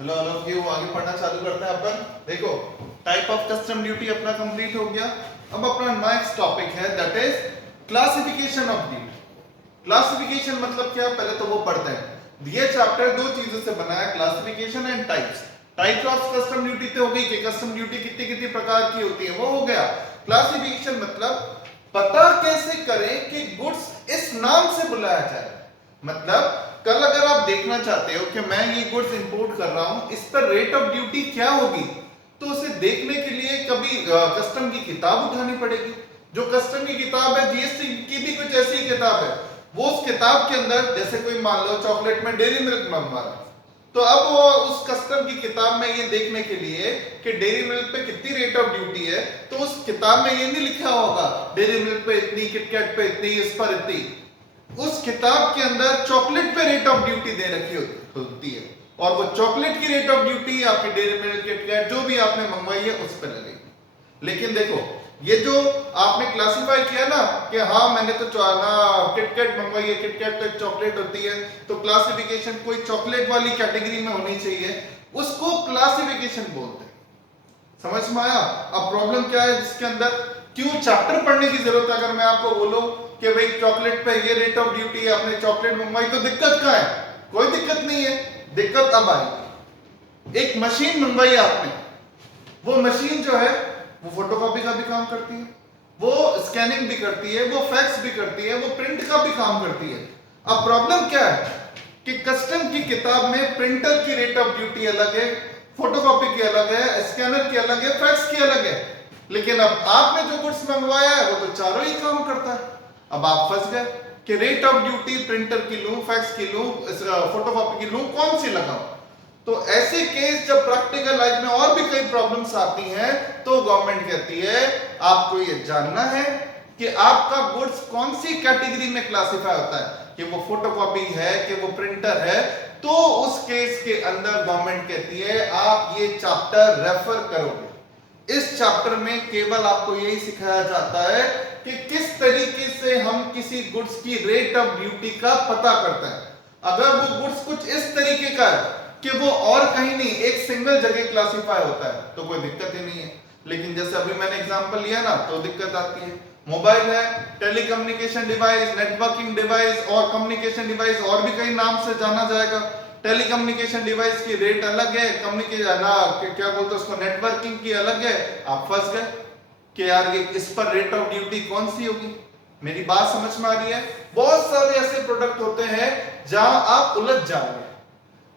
Hello all of you, आगे पढ़ना चालू करते हैं अपन। देखो, टाइप ऑफ कस्टम ड्यूटी अपना कंप्लीट हो गया। अब अपना नेक्स्ट टॉपिक है that is classification of duty. Classification मतलब क्या, पहले तो वो पढ़ते हैं। ये चैप्टर दो चीजों से बना है, classification and types. Types of custom duty तो हो गई कि कस्टम ड्यूटी कितनी कितनी प्रकार की होती है, वो हो गया। क्लासिफिकेशन मतलब पता कैसे करें कि गुड्स इस नाम से बुलाया जाए। मतलब कल अगर आप देखना चाहते हो कि मैं ये गुड्स इंपोर्ट कर रहा हूं, इस पर रेट ऑफ ड्यूटी क्या होगी, तो उसे देखने के लिए कभी कस्टम की किताब उठानी पड़ेगी। जो कस्टम की किताब है, जीएसटी की भी कुछ ऐसी किताब है, वो उस किताब के अंदर, जैसे कोई मान लो चॉकलेट में डेयरी मिल्क मंगवा रहा है, तो अब वो उस कस्टम की किताब में ये देखने के लिए कि डेयरी मिल्क पे कितनी रेट ऑफ ड्यूटी है, तो उस किताब में ये नहीं लिखा होगा डेयरी मिल्क पे इतनी, किटकैट पे इतनी, इस पर इतनी। उस किताब के अंदर चॉकलेट पे रेट ऑफ ड्यूटी दे रखी होती है, और वो चॉकलेट की रेट ऑफ ड्यूटी आपकी डेयरी मिल्क, किटकैट जो भी आपने मंगवाई है उस पर लगेगी। लेकिन देखो, ये जो आपने क्लासिफाई किया ना कि हाँ मैंने तो किटकैट मंगवाई है, किटकैट तो एक चॉकलेट होती है, तो क्लासिफिकेशन कोई चॉकलेट वाली कैटेगरी में होनी चाहिए, उसको क्लासिफिकेशन बोलते हैं। समझ में आया? अब प्रॉब्लम क्या है जिसके अंदर, क्यों चैप्टर पढ़ने की जरूरत है? अगर मैं आपको बोलूं कि भाई चॉकलेट पे ये रेट ऑफ ड्यूटी है, आपने चॉकलेट मंगवाई, तो दिक्कत क्या है? कोई दिक्कत नहीं है। दिक्कत अब आएगी, एक मशीन मंगवाई आपने, वो मशीन जो है वो फोटोकॉपी का भी काम करती है, वो स्कैनिंग भी करती है, वो फैक्स भी करती है, वो प्रिंट का भी काम करती है। अब प्रॉब्लम क्या है कि कस्टम की किताब में प्रिंटर की रेट ऑफ ड्यूटी अलग है, फोटोकॉपी की अलग है, स्कैनर की अलग है, फैक्स की अलग है। लेकिन अब आपने जो गुड्स मंगवाया है वो तो चारों ही काम करता है। अब आप फंस गए कि रेट ऑफ ड्यूटी प्रिंटर की लूं, फैक्स की लूं, फोटोकॉपी की लूं, कौन सी लगाऊं? तो ऐसे केस जब प्रैक्टिकल लाइफ में और भी कई प्रॉब्लम्स आती हैं, तो गवर्नमेंट कहती है आपको ये जानना है कि आपका गुड्स कौन सी कैटेगरी में क्लासिफाई होता है, कि वो फोटोकॉपी है, कि वो प्रिंटर है। तो उस केस के अंदर गवर्नमेंट कहती है आप ये चैप्टर रेफर करोगे। इस चैप्टर में केवल आपको यही सिखाया जाता है कि किस तरीके से हम किसी गुड्स की रेट ऑफ ड्यूटी का पता करते हैं। अगर वो गुड्स कुछ इस तरीके का है कि वो और कहीं नहीं, एक सिंगल जगह क्लासिफाई होता है, तो कोई दिक्कत ही नहीं है। लेकिन जैसे अभी मैंने एग्जांपल लिया ना, तो दिक्कत आती है। मोबाइल है, टेलीकम्युनिकेशन डिवाइस, नेटवर्किंग डिवाइस और कम्युनिकेशन डिवाइस, और भी कई नाम से जाना जाएगा। टेलीकम्युनिकेशन डिवाइस की रेट अलग है, कम्युनिकेशन ना क्या बोलते हैं उसको, नेटवर्किंग की अलग है। आप फंस गए कि यार ये इस पर रेट ऑफ ड्यूटी कौन सी होगी। मेरी बात समझ में आ रही है? बहुत सारे ऐसे प्रोडक्ट होते हैं जहां आप उलझ जाओगे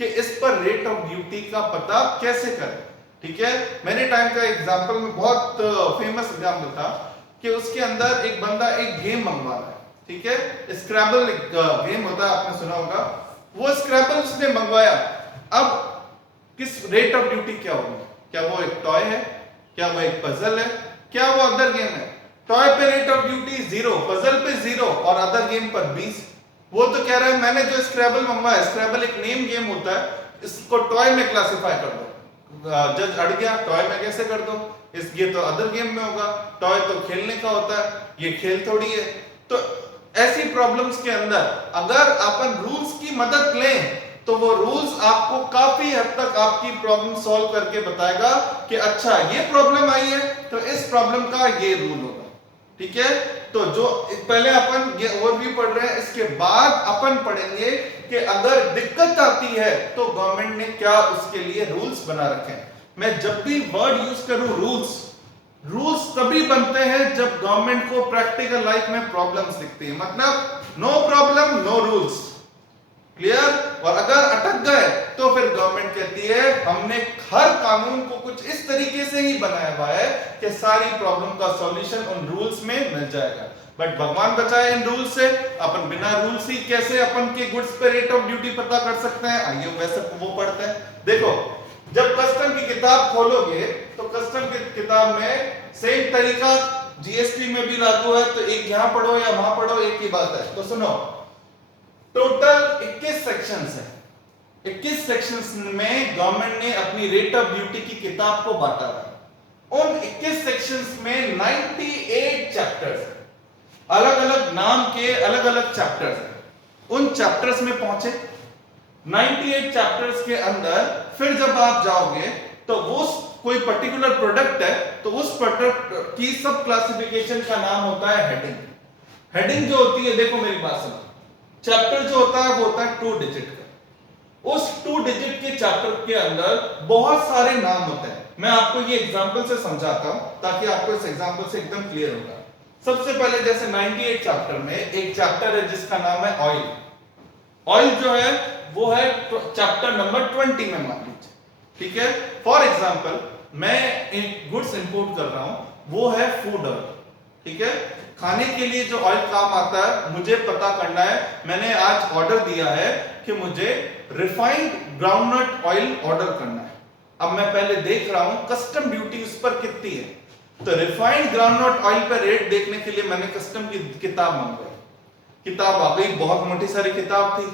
कि इस पर रेट ऑफ ड्यूटी का पता कैसे करें। ठीक है, मेरे टाइम का एग्जांपल में बहुत फेमस एग्जांपल था कि उसके अंदर एक बंदा एक गेम मंगवा रहा है। ठीक है, स्क्रैबल एक गेम होता है, आपने सुना होगा। वो स्क्रैबल उसने मंगवाया। अब किस रेट ऑफ ड्यूटी क्या होगी? क्या वो एक टॉय है, क्या वो एक पजल है, क्या वो अदर गेम है? टॉय पे रेट ऑफ ड्यूटी 0, पजल पे 0 और अदर गेम पर 20। वो तो कह रहा है मैंने जो स्क्रैबल मंगवाया, स्क्रैबल एक नेम गेम होता है, इसको टॉय में क्लासिफाई कर दो। जज अड़ गया, टॉय में कैसे कर दो, ये तो अदर गेम में होगा, टॉय तो खेलने का होता है, ये खेल थोड़ी है। तो ऐसी प्रॉब्लम्स के अंदर अगर अपन रूल्स की मदद लें, तो वो रूल्स आपको काफी हद तक आपकी प्रॉब्लम सॉल्व करके बताएगा कि अच्छा ये प्रॉब्लम आई है तो इस प्रॉब्लम का ये रूल होगा। ठीक है, तो जो पहले अपन ये ओवरव्यू पढ़ रहे हैं, इसके बाद अपन पढ़ेंगे कि अगर दिक्कत आती है तो गवर्नमेंट ने क्या उसके लिए रूल्स बना रखे हैं। मैं जब भी वर्ड यूज करूं रूल्स तभी बनते हैं जब गवर्नमेंट को प्रैक्टिकल लाइफ में प्रॉब्लम्स दिखती है। मतलब no problem no rules, clear? और अगर अटक गए तो फिर गवर्नमेंट कहती है हमने हर कानून को कुछ इस तरीके से ही बनाया हुआ है कि सारी प्रॉब्लम का सॉल्यूशन उन रूल्स में मिल जाएगा। बट भगवान बचाए इन रूल से, अपन बिना रूल्स ही कैसे अपन के गुड्स पे रेट ऑफ ड्यूटी पता कर सकते हैं? आइए वैसे वो पढ़ते हैं। देखो, जब कस्टम की किताब खोलोगे तो कस्टम की किताब में सेम तरीका जीएसटी में भी लागू है, तो एक यहां पढ़ो या वहां पढ़ो, एक ही बात है। तो सुनो, टोटल 21 सेक्शंस है। 21 सेक्शंस में गवर्नमेंट ने अपनी रेट ऑफ ड्यूटी की किताब को बांटा है। उन 21 सेक्शंस में 98 चैप्टर्स, अलग अलग नाम के अलग अलग चैप्टर्स। उन चैप्टर्स में पहुंचे 98 चैप्टर्स के अंदर फिर जब आप जाओगे तो वो कोई पर्टिकुलर प्रोडक्ट है तो उस प्रोडक्ट की सब क्लासिफिकेशन का नाम होता है हेडिंग। हेडिंग जो होती है, देखो मेरी बात सुनो, चैप्टर जो होता है वो होता है 2 डिजिट का। उस 2 डिजिट के चैप्टर के अंदर बहुत सारे नाम होते हैं। मैं आपको ये एग्जांपल से समझाता हूं ताकि आपको इस एग्जांपल से एकदम क्लियर होगा। सबसे पहले जैसे 98 चैप्टर में एक चैप्टर है जिसका नाम है ऑयल। ऑयल जो है वो है चैप्टर नंबर 20 में मान लीजिए, ठीक है। फॉर एग्जांपल मैं एक गुड्स इंपोर्ट कर रहा हूं, वो है फूड ऑयल, ठीक है। खाने के लिए जो ऑयल काम आता है मुझे पता करना है। मैंने आज ऑर्डर दिया है कि मुझे रिफाइंड ग्राउंडनट ऑयल ऑर्डर करना है। अब मैं पहले देख रहा हूं कस्टम ड्यूटी उस पर कितनी है, तो रिफाइंड ग्राउंडनट ऑयल पर रेट देखने के लिए मैंने कस्टम की किताब मंगवाई। किताब आ गई, बहुत मोटी सारी किताब थी।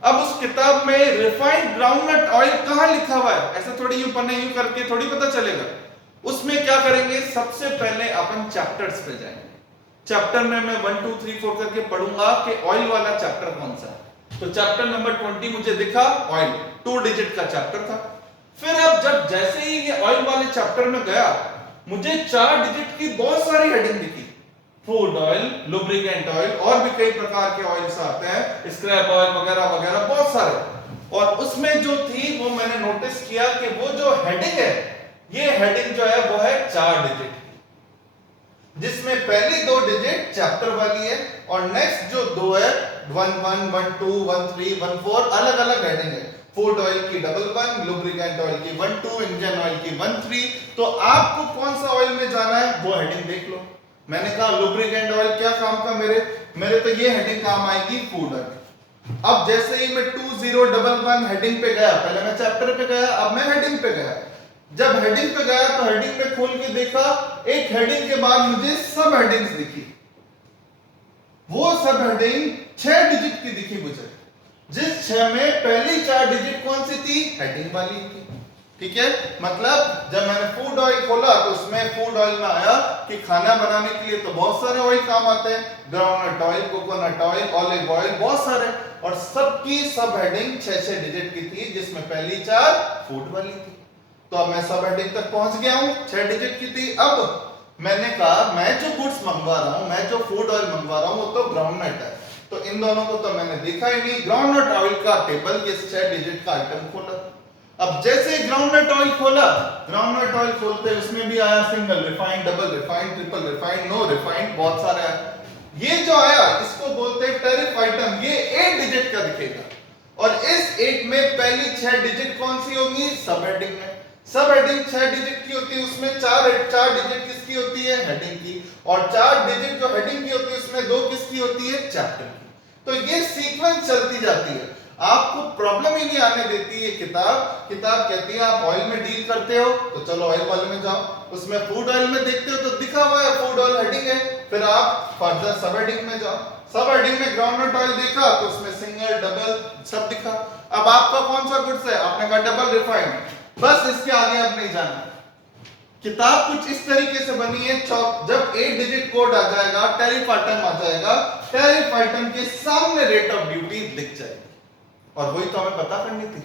अब उस किताब में रिफाइंड ग्राउंडनट ऑयल कहां लिखा हुआ है, ऐसा थोड़ी यूं पन्ने यूं करके थोड़ी पता चलेगा। उसमें क्या करेंगे, सबसे पहले अपन चैप्टर्स पे जाएंगे। चैप्टर में मैं 1 2 3 4 करके पढ़ूंगा कि ऑयल वाला चैप्टर कौन सा है। तो चैप्टर नंबर 20 मुझे दिखा, ऑयल 2 डिजिट का चैप्टर था। फिर अब जब जैसे ही ये ऑयल वाले चैप्टर में गया, मुझे 4 डिजिट की बहुत सारी हेडिंग दिखी। फूड ऑयल, लुब्रिकेंट ऑयल, और भी कई प्रकार के ऑयल्स आते हैं, स्क्रैप ऑयल वगैरह वगैरह बहुत सारे। और उसमें जो थी वो मैंने नोटिस किया कि वो जो हेडिंग है, ये हेडिंग जो है वो है 4 डिजिट की, जिसमें पहली 2 डिजिट चैप्टर वाली है और नेक्स्ट जो 2 है 1 1 1 2 1 3 1 4 अलग अलग हेडिंग है। फूड ऑयल की 1 1, लुब्रिकेंट ऑयल की 1 2, इंजन ऑयल की 1 3। तो आपको कौन सा ऑयल में जाना है वो हेडिंग देख लो। मैंने कहा लुब्रिकेंट ऑयल क्या काम का मेरे तो ये हेडिंग काम आएगी फूड ऑयल। अब जैसे ही मैं 2011 हेडिंग पे गया, पहले मैं चैप्टर पे गया, अब मैं हेडिंग पे गया। जब हेडिंग पे गया तो हेडिंग पे खोल के देखा, एक हेडिंग के बाद मुझे सब हेडिंग्स दिखी। वो सब हेडिंग 6 डिजिट की दिखी मुझे, जिस 6 में पहली 4 डिजिट कौन सी थी, हेडिंग वाली थी, ठीक है। मतलब जब मैंने फूड ऑयल खोला तो उसमें फूड ऑयल में आया कि खाना बनाने के लिए तो बहुत सारे ऑयल काम आते हैं, groundnut oil, coconut oil, olive oil, बहुत सारे, और सबकी सब हेडिंग 6 डिजिट की थी, जिसमें पहली 4 फूड वाली थी। तो अब मैं सब हेडिंग तक पहुंच गया हूं, 6 डिजिट की थी। अब मैंने कहा मैं जो गुड्स मंगवा रहा हूं, मैं जो फूड ऑयल मंगवा रहा हूं वो तो ग्राउंडनट है, तो इन दोनों को तो मैंने देखा ही नहीं। ग्राउंडनट ऑयल का टेबल, ये 6 डिजिट का आइटम खोला। अब जैसे ग्राउंडनट ऑयल खोला, ग्राउंडनट ऑयल खोलते उसमें भी आया single refined, double refined, triple refined, no refined, बहुत सारे आया। ये जो आया इसको बोलते हैं टैरिफ आइटम, ये 8 डिजिट का दिखेगा। और इस 8 में पहली 6 डिजिट कौन सी होंगी, सब हेडिंग में। सब हेडिंग 6 डिजिट की होती है, उसमें 4 डिजिट किसकी होती है, हेडिंग की, और 4 डिजिट जो हेडिंग की होती है उसमें 2 किसकी होती है, चैप्टर की। तो ये सीक्वेंस चलती जाती है, आपको प्रॉब्लम ही नहीं आने देती ये किताब कहती है आप ऑयल में डील करते हो तो चलो ऑयल वाले में जाओ, उसमें फूड ऑयल में देखते हो तो दिखा हुआ है फूड ऑयल हेडिंग है, फिर आप फर्दर सब हेडिंग में जाओ। सब हेडिंग में ग्राउंडनट ऑयल देखा तो उसमें सिंगल, डबल सब दिखा। अब आपका कौन सा गुड्स है, आपने कहा डबल रिफाइंड, बस इसके आगे अब नहीं जाना। किताब कुछ इस तरीके से बनी है, जब 8 डिजिट कोड आ जाएगा, टैरिफ आइटम आ जाएगा, टैरिफ आइटम के सामने रेट ऑफ ड्यूटी दिख जाएगी, और वही तो हमें पता करनी थी।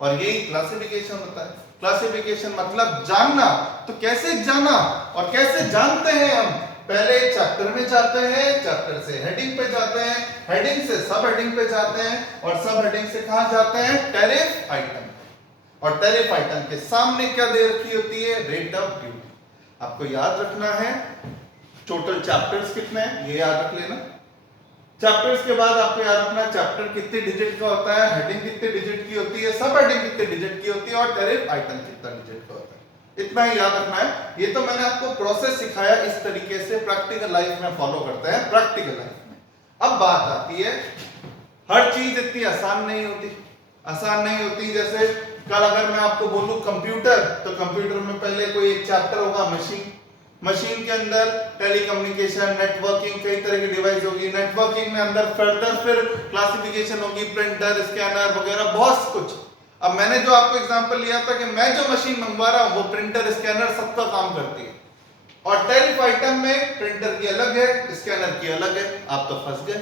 और यही क्लासिफिकेशन होता है। क्लासिफिकेशन मतलब जानना। तो कैसे जाना और कैसे जानते हैं हम, पहले चैप्टर में जाते हैं, चैप्टर से हेडिंग पे जाते हैं, हेडिंग से सब हेडिंग पे जाते हैं, और सब हेडिंग से कहां जाते हैं, टैरिफ आइटम। और टैरिफ आइटम के सामने क्या दे रखी होती है, रेट ऑफ ड्यूटी। आपको याद रखना है टोटल चैप्टर्स कितने हैं, ये याद रख लेना। चैप्टर्स के बाद आपको याद रखना चैप्टर कितने डिजिट का होता है, हेडिंग कितने डिजिट की होती है, सब हेडिंग कितने डिजिट की होती है, और टैरिफ आइटम कितना डिजिट का होता है, इतना ही याद रखना है। ये तो मैंने आपको प्रोसेस सिखाया, इस तरीके से प्रैक्टिकल लाइफ में फॉलो करते हैं, प्रैक्टिकल लाइफ में। अब बात आती है, हर चीज इतनी आसान नहीं होती, आसान नहीं होती। जैसे कल अगर मैं आपको बोलूं कंप्यूटर, तो कंप्यूटर में पहले कोई एक चैप्टर होगा मशीन, मशीन के अंदर टेलीकम्युनिकेशन, नेटवर्किंग, कई तरह की डिवाइस होगी, नेटवर्किंग में अंदर फर्दर फिर क्लासिफिकेशन होगी, प्रिंटर, स्कैनर वगैरह बहुत कुछ। अब मैंने जो आपको एग्जांपल लिया था कि मैं जो मशीन मंगवा रहा हूं वो प्रिंटर, स्कैनर सबका काम करती है, और टैरिफ आइटम में प्रिंटर की अलग है, स्कैनर की अलग है, आप तो फंस गए।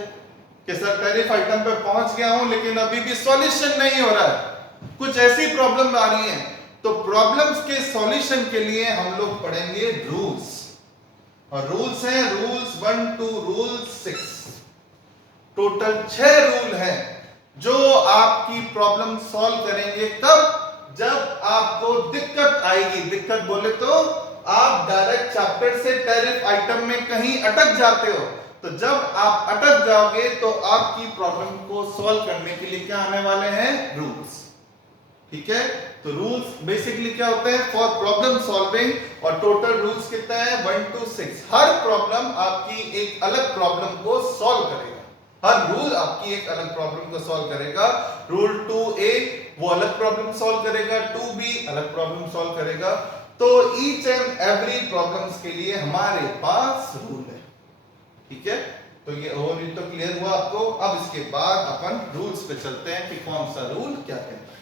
कि सर टैरिफ आइटम पे पहुंच गया हूं लेकिन अभी भी सॉल्यूशन नहीं हो रहा है, कुछ ऐसी प्रॉब्लम आ रही है, तो प्रॉब्लम्स के सॉल्यूशन के लिए हम लोग पढ़ेंगे रूल्स। और रूल्स हैं rules 1 to rule 6, total 6 rule हैं जो आपकी प्रॉब्लम सॉल्व करेंगे। कब? जब आपको दिक्कत आएगी। दिक्कत बोले तो आप डायरेक्ट चैप्टर से टैरिफ आइटम में कहीं अटक जाते हो, तो जब आप अटक जाओगे तो आपकी प्रॉब्लम को सॉल्व करने के लिए क्या आने वाले हैं? रूल्स। ठीक है, तो रूल्स बेसिकली क्या होते हैं? फॉर प्रॉब्लम सॉल्विंग, और टोटल रूल्स कितना है? 1 to 6। हर प्रॉब्लम आपकी एक अलग प्रॉब्लम को सॉल्व करेगा, हर रूल आपकी एक अलग प्रॉब्लम को सॉल्व करेगा। रूल 2A वो अलग प्रॉब्लम सॉल्व करेगा, 2B अलग प्रॉब्लम सॉल्व करेगा। तो ईच एंड एवरी प्रॉब्लम्स के लिए हमारे पास रूल है। ठीक है, तो ये ओवरव्यू तो क्लियर हुआ आपको। अब इसके बाद अपन रूल्स पे चलते हैं कि कौन सा रूल क्या कहता है।